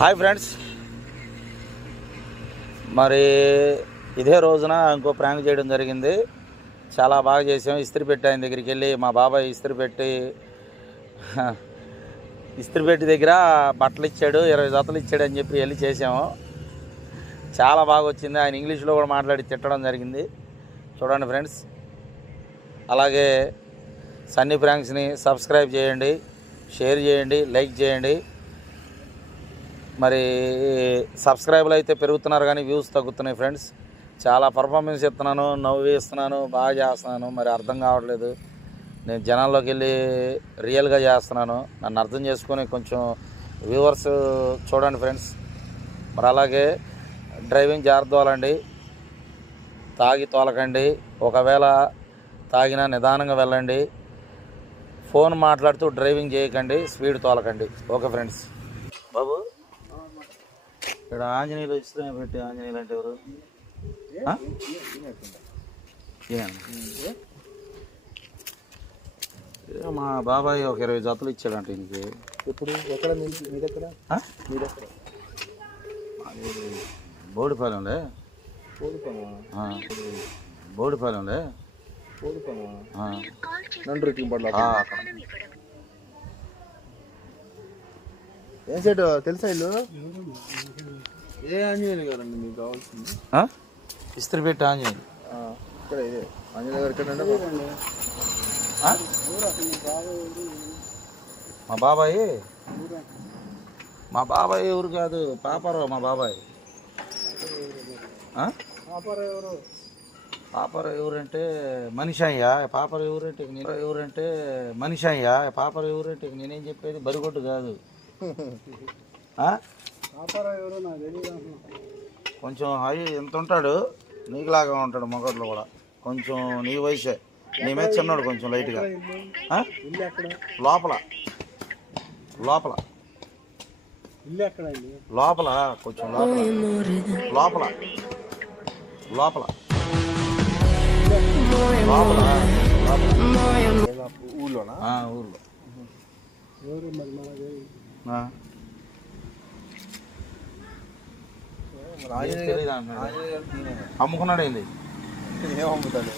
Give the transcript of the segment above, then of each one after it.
Hi friends, మరి ఇదే రోజున ఇంకో ప్రాంక్ చేయడం జరిగింది. చాలా బాగా చేసాం. ఇస్త్రీ పెట్టి ఆయన దగ్గరికి వెళ్ళి మా బాబాయ్ ఇస్త్రీ పెట్టి దగ్గర బట్టలు ఇచ్చాడు, 20 జతలు ఇచ్చాడు అని చెప్పి వెళ్ళి చేసాము. చాలా బాగా వచ్చింది. ఆయన ఇంగ్లీష్లో కూడా మాట్లాడి తిట్టడం జరిగింది. చూడండి ఫ్రెండ్స్. అలాగే సన్నీ ప్రాంక్స్ని సబ్స్క్రైబ్ చేయండి, షేర్ చేయండి, లైక్ చేయండి. మరి సబ్స్క్రైబర్లు అయితే పెరుగుతున్నారు కానీ వ్యూస్ తగ్గుతున్నాయి ఫ్రెండ్స్. చాలా పర్ఫార్మెన్స్ ఇస్తున్నాను, నవ్వు ఇస్తున్నాను, బాగా చేస్తున్నాను. మరి అర్థం కావట్లేదు. నేను జనాల్లోకి వెళ్ళి రియల్గా చేస్తున్నాను. నన్ను అర్థం చేసుకొని కొంచెం వ్యూవర్స్ చూడండి ఫ్రెండ్స్. మరి అలాగే డ్రైవింగ్ జాగ్రత్త తోలండి, తాగి తోలకండి. ఒకవేళ తాగినా నిదానంగా వెళ్ళండి. ఫోన్ మాట్లాడుతూ డ్రైవింగ్ చేయకండి, స్పీడ్ తోలకండి. Okay friends. బాబు, ఇక్కడ ఆంజనేయులు ఇస్త్రీ పెట్టి ఆంజనేయులు అంటే ఎవరు? మా బాబాయ్ ఒక 20 జతలు ఇచ్చాడంట ఇంటికి. ఇప్పుడు ఎక్కడ మీ దగ్గర బోడిపాలెంలే. బోడిపాలెంలే. ఏం సెట్ తెలుసా ఇల్లు? ఏ ఆంజనేయులు గారండి మీకు కావాల్సింది? ఇస్త్రీ పెట్టి ఆంజనేయులు ఇక్కడ ఇదే ఆంజనేయులు గారు ఇక్కడ మా బాబాయ్ ఎవరు కాదు, పాపారావు మా బాబాయ్. పాపారావు ఎవరంటే మనిషి అయ్యా. పాపారావు ఎవరంటే మనిషి అయ్యా. పాపారావు ఎవరంటే నేనేం చెప్పేది బరిగొడ్డు కాదు. కొంచెం హై ఎంత ఉంటాడు, నీకులాగా ఉంటాడు. మొగట్లో కూడా కొంచెం నీ వయసే, నీ మీద చిన్నాడు కొంచెం లైట్గా. లోపల లోపల లోపల కొంచెం లోపల లోపల లోపల ఊళ్ళోనా? ఊళ్ళో. అమ్ముకున్నాడు ఏంది? ఏం అమ్ముతాడు?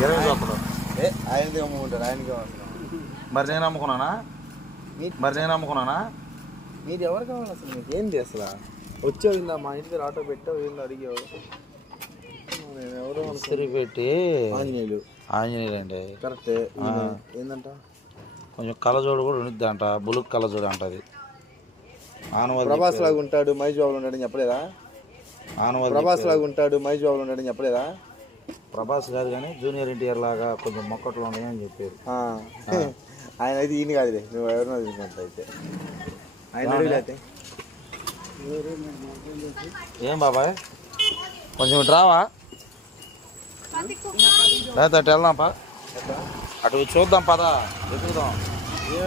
20 జతలు. ఆయనదే అమ్ముకుంటాడు, ఆయనకే. మరి నేను అమ్ముకున్నానా? మీరు ఎవరు కావాలి అసలు? మీకు ఏం చేస్తా? వచ్చావు మా ఇంటి దగ్గర ఆటో పెట్టావు, ఏందో అడిగావు. నేను ఎవరో ఇస్త్రీ పెట్టి ఆంజనేయులు అండి. కరెక్టే. ఏందంట? కొంచెం కళ్ళజోడు కూడా ఉండిద్ది అంట, బులుక్ కళ్ళజోడు అంట. అది ప్రభాస్ లాగా ఉంటాడు, మహేష్ బాబులు ఉంటాడని చెప్పలేదా? ప్రభాస్ లాగా ఉంటాడు, మహేష్ బాబులు ఉంటాడని చెప్పలేదా? ప్రభాస్ కాదు కానీ జూనియర్ ఎన్టీఆర్ లాగా కొంచెం మొక్కట్లు ఉన్నాయని చెప్పారు. ఆయన అయితే ఈయన కాదులే, నువ్వు ఎవరినో చూసినట్టు అయితే. ఆయన అడిగితే ఏం బాబాయ్ కొంచెం ఇటు రావా? లేకపోతే అటు వెళ్దాంపా, అటు చూద్దాం పదా, వెతుకుదాం. ఏం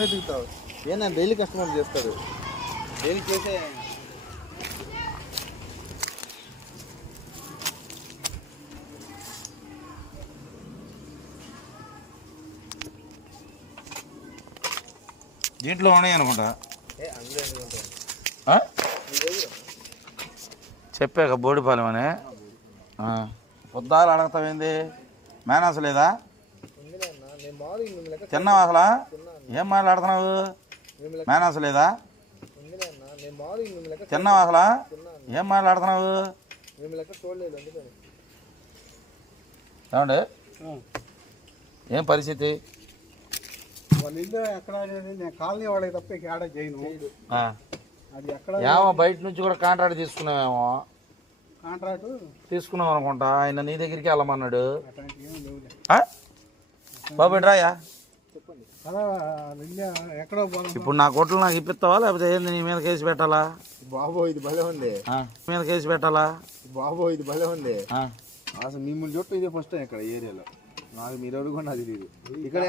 వెతుకుతావు? ఏనా డైలీ కస్టమర్ చేస్తారు, డైలీ చేసే. దీంట్లో ఉన్నాయి అనుకుంటా. చెప్పాక బోడిపాలెం అని. పొద్దాలు అడగతావేంది? మేనాస లేదా? తిన్నావా అసలు? ఏం మాట్లాడుతున్నావు? మేనాస లేదా? తిన్నావా అసలు? ఏం మాట్లాడుతున్నావు? ఏమండి, ఏం పరిస్థితి? కాలనీ వాళ్ళకి తప్ప ఏడా చేయను. ఏమో బయట నుంచి కూడా కాంట్రాక్ట్ తీసుకున్నామేమో. కాంట్రాక్ట్ తీసుకున్నాం అనుకుంటా. ఆయన నీ దగ్గరికి వెళ్ళమన్నాడు. బాబు రాయా, ఇప్పుడు నా కొట్లు నాకు ఇప్పిస్తావా లేకపోతే ఏంది? నీ మీద కేసు పెట్టాలా? బాబో ఇది భలే ఉంది. మీద కేసు పెట్టాలా? బాబో ఇది భలే ఉంది. అసలు మిమ్మల్ని చుట్టూ ఇదే ఫస్ట్ టైం ఇక్కడ ఏరియాలో. నాకు మీరు ఎవరు కూడా అది తెలియదు. ఇక్కడ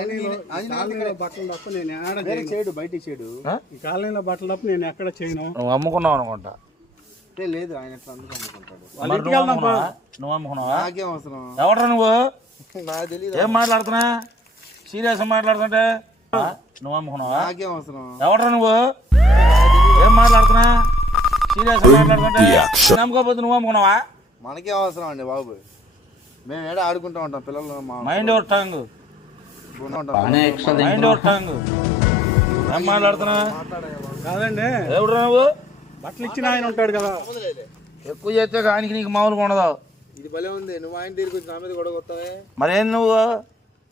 బట్టలు తప్ప నేను చేయడు, బయటికి చేయడు. ఈ కాలనీలో బట్టలు తప్ప నేను ఎక్కడ చేయను. నువ్వు అమ్ముకున్నావు అనుకుంటా. లేదు, ఆయన ఎట్లా అందుకు అమ్ముకుంటాడు. నువ్వు అమ్ముకున్నావా? నాకేం అవసరం? ఎవడరా నువ్వు? నాకు తెలియదు. ఏం మాట్లాడుతున్నా? సీరియస్ మాట్లాడుతుంటే నువ్వు అమ్ముకున్నావా? నాకేం అవసరం? ఎవడరా నువ్వు? మాట్లాడుతున్నా సీరియస్ మాట్లాడుతుంటే నమ్మకపోతే నువ్వు అమ్ముకున్నావా? మనకే అవసరం అండి బాబు, మేము ఏడా ఆడుకుంటూ ఉంటాం పిల్లలు. Mind over tongue mind over tongue. ఏం మాట్లాడుతున్నా? కాదండి, ఎవడు నువ్వు? బట్టలు ఇచ్చిన ఆయన ఉంటాడు కదా, ఎక్కువ చేస్తే ఆయనకి నీకు మామూలుగా ఉండదు. ఇది భలే ఉంది. నువ్వు ఆయన దగ్గరికి వచ్చి నా మీద గొడవ కొత్తావే. మరేం నువ్వు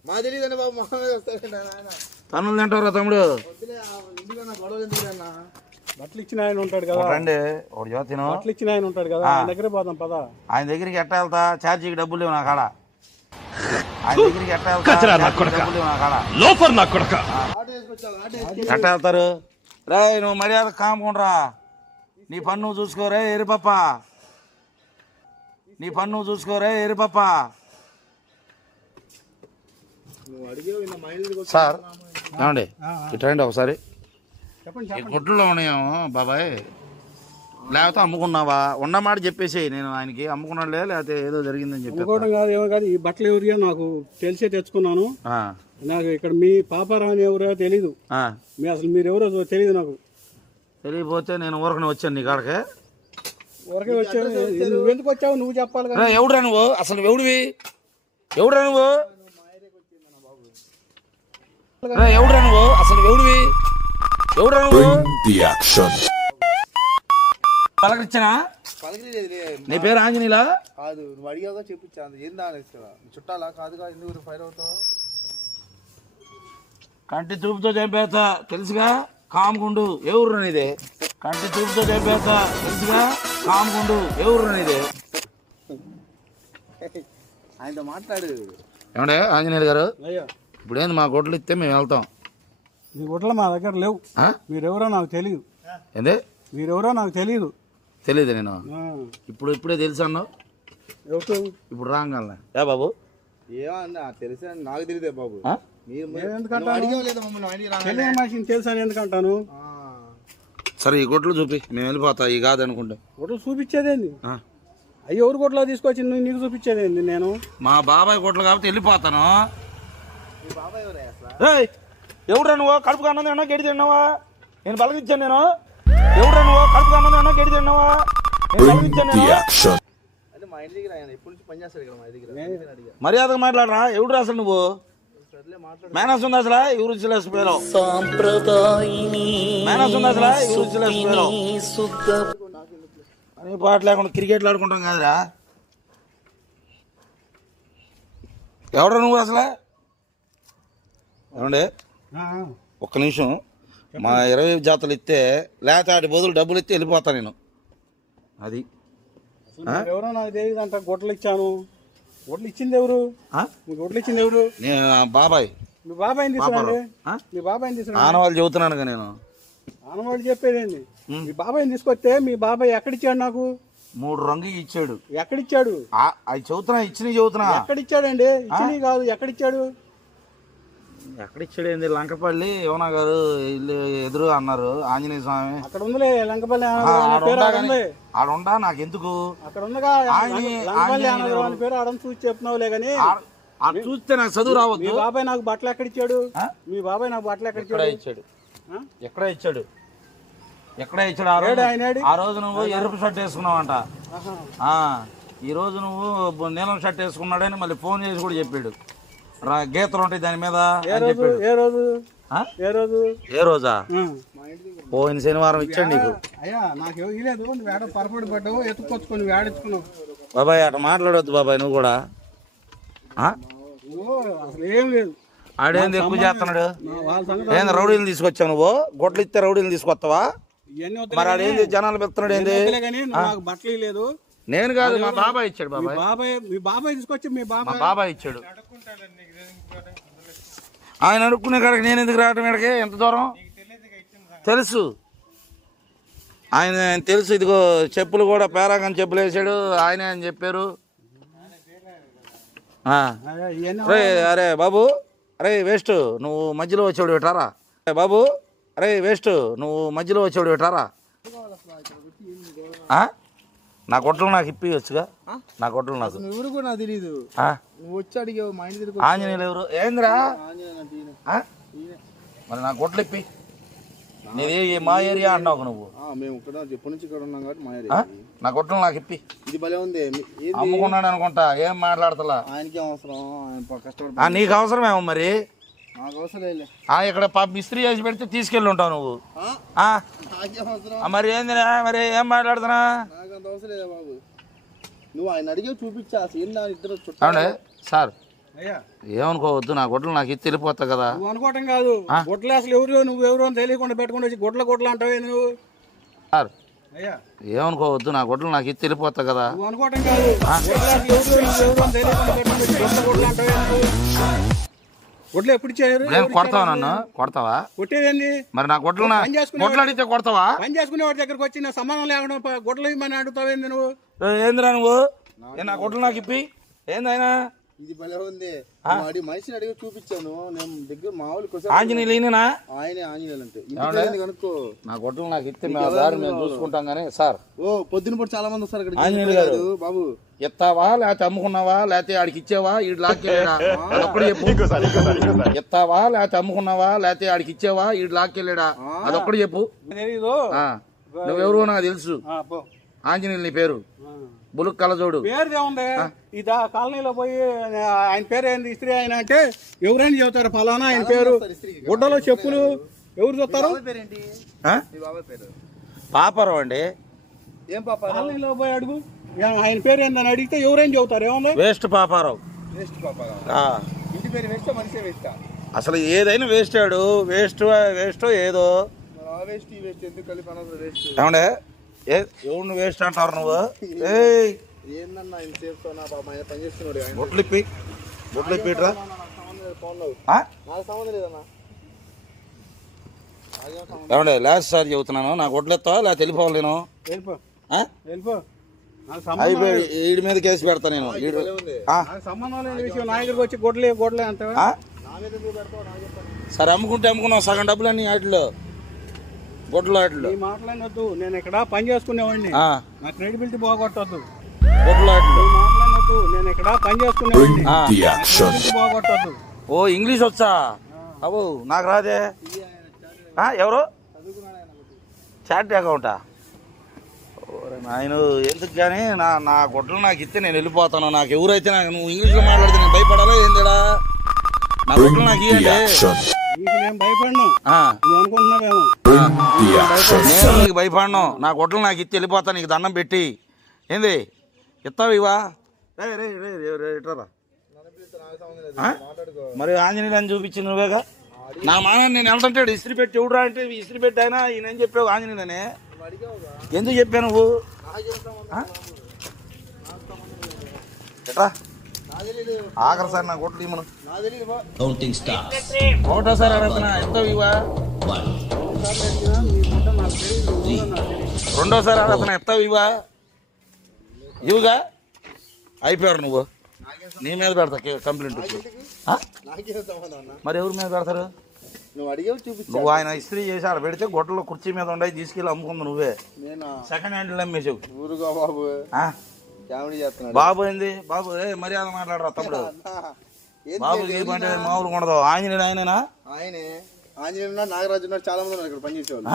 మా తెలియదండి బాబు, మా మీద వస్తాడండి ఆయన. తన్నులు తింటావురా తమ్ముడు. గొడవలు ఎందుకు? బట్టలు ఇచ్చిన ఆయన ఉంటాడు కదా, రండి ఒకటి జ్యోతిను. బట్టలు ఇచ్చిన ఆయన ఉంటాడు కదా, ఆయన దగ్గర పోదాం పదా. ఆయన దగ్గరికి ఎట్టా వెళ్తా? ఛార్జీకి డబ్బులు లేవు నా కాడ. ఆయన దగ్గరికి ఎట్టా వెళ్తా? డబ్బులు లేవు నా కాడ. ఎట్టా వెళ్తారు? రే నువ్వు మర్యాద కాముకుండ్రా. నీ పన్ను నువ్వు చూసుకోరే ఎరిపప్ప, నీ పన్ను నువ్వు చూసుకోరే ఎరిపప్ప. సార్ ఏమండి ఇటండి ఒకసారి. ఈ గుడ్లలో ఉన్నాయేమో బాబాయ్, లేకపోతే అమ్ముకున్నావా? ఉన్నమాట చెప్పేసి నేను ఆయనకి అమ్ముకున్నాడు లేకపోతే ఏదో జరిగిందని చెప్పి. అమ్ముకోవడం కాదు ఏమో కాదు, ఈ బట్టలు ఎవరియో నాకు తెలిసే తెచ్చుకున్నాను. నాకు ఇక్కడ మీ పాపారావు ఎవరో తెలీదు, అసలు మీరు ఎవరో తెలియదు నాకు. తెలియపోతే నేను ఊరకనే వచ్చాను నీ కాడకి. ఊరకే వచ్చావు? నువ్వు ఎందుకు వచ్చావు నువ్వు చెప్పాలి కదా. ఎవడురా నువ్వు? అసలు ఎవడివి? ఎవడురా నువ్వు? ఎవడురా నువ్వు? అసలు ఎవడివి? ఎవడురా నువ్వు? పలకరించానా? నీ పేరు ఆంజనేయులా? కాదు, నువ్వు అడిగాక చెప్పించాను. ఏందా చుట్టాలా? కాదుగా, ఎందుకు ఫైర్ అవుతావు? కంటి చూపుతో చంపేస్తా తెలుసుగా, కాముకుండు. ఏ ఊరు నీదే? కంటి చూపుతో చంపేస్తా తెలుసుగా, కాముకుండు. ఏ ఊరు నీదే? ఆయనతో మాట్లాడు. ఏమండే ఆంజనేయులు గారు, ఇప్పుడు ఏంది మా గొడ్లు ఇస్తే మేము వెళ్తాం. మీ గొడ్లు మా దగ్గర లేవు. మీరెవరో నాకు తెలియదు. ఏంది? మీరెవరో నాకు తెలియదు. తెలియదు నేను ఇప్పుడే తెలుసు అన్నావు. ఇప్పుడు రాగానే ఏ బాబు? ఏమన్నా తెలుసా? నాకు తెలియదే బాబు. తెలుసా ఎందుకంటాను? సరే ఈ గొడ్లు చూపి, మేము వెళ్ళిపోతా. ఈ కాదనుకుంటే గొడ్లు చూపించేదేంది? అయ్యి ఎవరు గొడ్లో తీసుకొచ్చి నీకు చూపించేదేంది? నేను మా బాబాయ్ గొడ్లు కాబట్టి వెళ్ళిపోతాను. ఎవడురా నువ్వు? కడుపు అన్నం తిన్నా గడి తిన్నావా? నేను బలగించాను. నేను ఎవడురా నువ్వు? కడుపు అన్నం తిన్నా గడి తిన్నావా? నేను బలగించాను. మర్యాదగా మాట్లాడరా. ఎవడురా అసలు నువ్వు? మేనస్ ఉంది అసలు? ఎవరు మేనస్ ఉంది అసలు? ఎవరు అని పాట లేకుండా క్రికెట్లు ఆడుకుంటాం కదరా. ఎవడరా నువ్వు అసలు? ఏమండే ఒక్క నిమిషం. మా 20 జాతలు ఇస్తే లేకపోతే వాటి బదులు డబ్బులు ఇస్తే వెళ్ళిపోతా నేను. అది ఎవరో నాకు తెలియదు అంట. గొడ్లు ఇచ్చాను. గొడ్లు ఇచ్చింది ఎవరు? గొడ్లు ఇచ్చింది ఎవరు? నేను బాబాయ్. మీ బాబాయ్ని తీసుకురండి. మీ బాబాయ్ని తీసుకురండి. ఆనవాళ్ళు చెబుతున్నాను నేను. ఆనవాళ్ళు చెప్పేదేంటి? మీ బాబాయ్ని తీసుకొస్తే మీ బాబాయ్ ఎక్కడిచ్చాడు? నాకు 3 రంగు ఇచ్చాడు. ఎక్కడిచ్చాడు? అది చదువుతున్నా, ఇచ్చినవి చదువుతున్నా. ఎక్కడిచ్చాడండి? ఇచ్చినవి కాదు, ఎక్కడిచ్చాడు? ఎక్కడిచ్చాడు ఏంది? లంకపల్లి యోనా గారు ఇల్లు ఎదురు అన్నారు. ఆంజనేయ స్వామి అక్కడ ఉందిలే. లంకపల్లి ఆడుండా నాకెందుకు? అక్కడ ఉందిగా పేరు. ఆడని చూసి చెప్తున్నావులే కానీ చూస్తే నాకు చదువు రావద్దు. మీ బాబాయ్ నాకు బట్టలు ఎక్కడిచ్చాడు? మీ బాబాయ్ నాకు బట్టలు ఎక్కడిచ్చాడు? ఎక్కడ ఇచ్చాడు? ఆ రోజు నువ్వు ఎరుపు షర్ట్ వేసుకున్నావంట. ఈ రోజు నువ్వు నీలం షర్ట్ వేసుకున్నాడని మళ్ళీ ఫోన్ చేసి కూడా చెప్పాడు. గీతలు ఉంటాయి దాని మీద. ఏ రోజా? పోయిన శనివారం ఇచ్చాడు నీకు. అయ్యా నాకు ఇవ్వలేదు. నువ్వు ఏడో పొరపాటు పడ్డావు, ఎత్తుకొచ్చుకొని నువ్వు ఏడించుకున్నావు. బాబాయ్ అట్లా మాట్లాడొద్దు బాబాయ్. నువ్వు కూడా అసలు ఏం లేదు. ఆడేంది ఎక్కువ చేస్తున్నాడు? ఏంది రౌడీలు తీసుకొచ్చావు నువ్వు? గొడ్లు ఇస్తే రౌడీలు తీసుకొస్తావా? మరి ఆడేంది జనాలు పెడుతున్నాడు? ఏంది? నాకు బట్టలు లేదు. నేను కాదు, మా బాబాయ్ ఇచ్చాడు. మీ బాబాయ్ తీసుకొచ్చి మీ బాబాయ్ ఇచ్చాడు. ఆయన అడుక్కునే కాడికి నేను ఎందుకు రావటం? ఇక్కడికి ఎంత దూరం తెలుసు. ఆయన తెలుసు. ఇదిగో చెప్పులు కూడా పేరాగన్ చెప్పులు వేసాడు ఆయనే అని చెప్పారు. అరే బాబు, అరే వేస్ట్ నువ్వు మధ్యలో వచ్చాడు పెట్టారా? బాబు అరే వేస్ట్ నువ్వు మధ్యలో వచ్చాడు పెట్టారా? నా కొట్లు నాకు ఇప్పియచ్చుగా. నా కొట్లు నాకు ఎవరు కూడా నాకు తెలియదు. నువ్వు వచ్చి అడిగావు మా ఇంటి దగ్గర. ఆంజనేయులు ఎవరు? ఏందిరా మరి నా కొట్లు ఇప్పి. నీది మా ఏరియా అన్నావు నువ్వు. మేము ఇక్కడ ఎప్పటి నుంచి ఇక్కడ ఉన్నాం కాబట్టి మా ఆ? నా గుట్టలు నాకు ఇప్పి. ఇది భలే ఉంది. అమ్ముకున్నాడు అనుకుంటా, ఏం మాట్లాడతలా. ఆయనకి అవసరం, ఆయన కష్టపడి. నీకు అవసరమేమో మరి. నాకు అవసరం లేదు. ఇక్కడ మిస్త్రీ చేసి పెడితే తీసుకెళ్ళి ఉంటావు నువ్వు. మరి ఏందిరా, మరి ఏం మాట్లాడుతున్నా? నాకు అంత అవసరం లేదా బాబు, నువ్వు ఆయన అడిగే చూపించా. ఇద్దరు అవునే సార్, ఏమనుకోవద్దు, నా గుడ్లు నాకు ఇచ్చి వెళ్ళిపోతా కదా. నువ్వు అనుకోవటం కాదు, గుడ్లు అసలు ఎవరు నువ్వు ఎవరు అని తెలియకుండా పెట్టుకుని వచ్చి గుడ్లు అంటావే నువ్వు. సార్ ఏమనుకోవద్దు, నా గుడ్లు నాకు ఇచ్చి వెళ్ళిపోతా కదా. నువ్వు అనుకోవటం కాదు, ఎవరు అని తెలియకుండా పెట్టుకుని వచ్చి గుడ్లు అంటావే నువ్వు. గుడ్లు ఎప్పుడు ఇచ్చారు? కొడతావా నన్ను? కొడతావా? కొట్టేదేంది మరి నా గుడ్లు గుడ్లు అడిగితే కొడతావా? పని చేసుకునే వాడి దగ్గరకు వచ్చి నా సంబంధం లేకుండా గుడ్లు ఇమ్మని అడుగుతావేంది నువ్వు? ఏందిరా నువ్వు? నా గుడ్లు నాకు ఇప్పి. ఏందైనా ఇది భలే ఉంది. మనిషిని అడిగి చూపించాను నేను దగ్గర మామూలు. ఆంజనేయులేనా? ఆయనే ఆంజనేయులు అంటే కనుక్కో. నా గుడ్లు నాకు ఇస్తే మేము చూసుకుంటాం కానీ. సార్ పొద్దున పూట చాలా మంది వస్తారు ఇక్కడ. ఆంజనేయులు గారు బాబు, ఎత్తావా లేకపోతే అమ్ముకున్నావా లేకపోతే ఆడికి ఇచ్చావా? ఈడు లాక్కెళ్ళాడా? అదొక్కడు చెప్పు. ఎత్తావా లేకపోతే అమ్ముకున్నావా లేకపోతే ఆడికి ఇచ్చావా? ఈడు లాక్కెళ్ళాడా? అదొక్కడు చెప్పు. నువ్వెవరు నాకు తెలుసు. ఆంజనేయులు నీ పేరు బులుక్ కలజోడు. పేరు ఏముంది? ఈ కాలనీలో పోయి ఆయన పేరు ఏంది ఇస్త్రీ ఆయన అంటే ఎవరైనా చెబుతారు ఫలానా ఆయన పేరు. గుడ్డలో చెప్పులు ఎవరు చూస్తారు? పాపరావు అండి. ఏం పాపారావు? కాలనీలో పోయి అడుగు, ఆయన పేరు ఏందని అడిగితే ఎవరైనా చెబుతారు. ఏముంది? వేస్ట్ పాపారావు. వేస్ట్ పాపారావు. ఇంటి పేరు వేస్టా మనిషి వేస్టా? అసలు ఏదైనా వేస్టాడు. వేస్ట్ ఏదో వేస్ట్ ఈ వేస్ట్ ఎందుకు కలిపి అనవసరం వేస్ట్. ఏమండే ఎవరు వేస్ట్ అంటారు నువ్వు? ఏందన్నా ఆయన చేస్తున్నా బాబా, ఆయన పని చేస్తున్నాడు. బొట్లు ఇప్పి ఇట్రా. నాకు సంబంధం లేదన్నా. ఏమండే లాస్ట్ సార్ చెబుతున్నాను, నాకు ఒట్లు ఎత్తావా లేకపోతే వెళ్ళిపోవాలి నేను? అయిపోయి వీడి మీద కేసు పెడతా నేను. సంబంధం లేని విషయం నా దగ్గరకు వచ్చి గొడ్లే అంతే. సరే అమ్ముకుంటే అమ్ముకున్నావు, సగం డబ్బులు అన్ని వాటిలో గొడ్లు వాటిలో మాట్లాడద్దు. నేను ఇక్కడ పని చేసుకునేవాడిని, నా క్రెడిబిలిటీ బాగొట్టద్దు. గొడ్లు వాటిలో మాట్లాడద్దు. నేను ఇక్కడ పని చేసుకునేవాడిని, బాగొట్టద్దు. ఓ ఇంగ్లీష్ వచ్చా? అవు నాకు రాదే. ఎవరు? చార్ట్ అకౌంటా? ఆయన ఎందుకు కానీ నా గొడ్లు నాకు ఇస్తే నేను వెళ్ళిపోతాను. నాకు ఎవరైతే నాకు నువ్వు ఇంగ్లీష్లో మాట్లాడితే నేను భయపడాలా ఏందిడా? నా గొడ్లు నాకు ఇవ్వండి. నేను భయపడను, నువ్వు అనుకుంటున్నావేమో. నేను నీకు భయపడను. నా గొడ్లు నాకు ఇచ్చి వెళ్ళిపోతా. నీకు దండం పెట్టి ఏంది ఇస్తావు ఇవా? మరి ఆంజనేయులు అని చూపించి నువ్వేగా. నా మానాన్ని నేను వెళ్తుంటాడు ఇస్త్రీ పెట్టి చూడరా అంటే ఇస్త్రీ పెట్టి అయినా ఈయన ఏం చెప్పావు? ఆంజనేయులనే ఎందుకు చెప్పావు నువ్వు? ఎట్రా ఆఖరి నా గొడ్లు ఇమ్మను. ఒకటోసారి అడుగుతున్నా ఎంత ఇవా? రెండోసారి అడుగుతున్నా ఎంత ఇవా? ఇవుగా అయిపోయారు. నువ్వు నీ మీద పెడతా కంప్లైంట్. మరి ఎవరి మీద పెడతారు? నువ్వు ఆయన ఇస్త్రీ చేసి ఆడ పెడితే గొడ్డలో కుర్చీ మీద ఉండే తీసుకెళ్ళి అమ్ముకుంది నువ్వే. Second hand అమ్మేసావు. బాబు ఏంది బాబు? మర్యాద మాట్లాడరా తమ్ముడు. బాబు అంటే మామూలుగా ఉండదు. ఆంజనేయుడు ఆయననా? ఆయనే ఆంజనేయుడు. నాగరాజు ఉన్నారు, చాలా మంది ఉన్నారు ఇక్కడ పనిచేసేవాళ్ళు.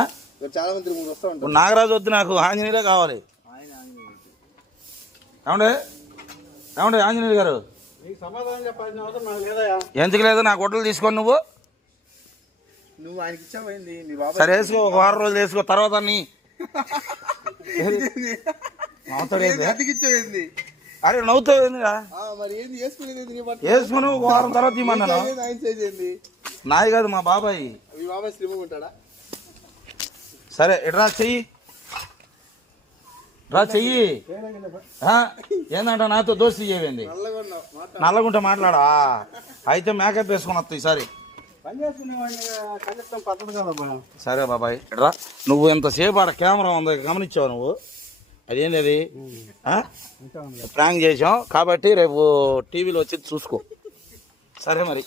చాలా మంది వస్తూ ఉంటారు. నాగరాజు వద్దు, నాకు ఆంజనేయులే కావాలి. ఏమండే ఆంజనేయులు గారు సమాధానం చెప్పాల్సిన అవసరం నాకు లేదా? ఎందుకు లేదు? నా గొడ్డలు తీసుకొని నువ్వు ఆయనకి ఇచ్చామైంది. సరే వేసుకో, ఒక వారం రోజులు వేసుకో. తర్వాత అరే నవ్వుతావు వేసుకుని ఒక వారం తర్వాత ఇమ్మన్నాను. నాది కాదు మా బాబాయ్. సరే ఎట్రా చెయ్యి, రా చెయ్యి. ఏందంట నాతో దోస్తీ చేయవేంది? నల్లగుంట మాట్లాడా? అయితే మేకప్ వేసుకుని వస్తా ఈసారి. సరే బాబాయ్ ఎట్రా. నువ్వు ఎంతసేపు ఆడ కెమెరా ఉంది గమనించావు నువ్వు? అదేంటి అది? ప్రాంక్ చేసాం కాబట్టి రేపు టీవీలో వచ్చి చూసుకో. సరే మరి.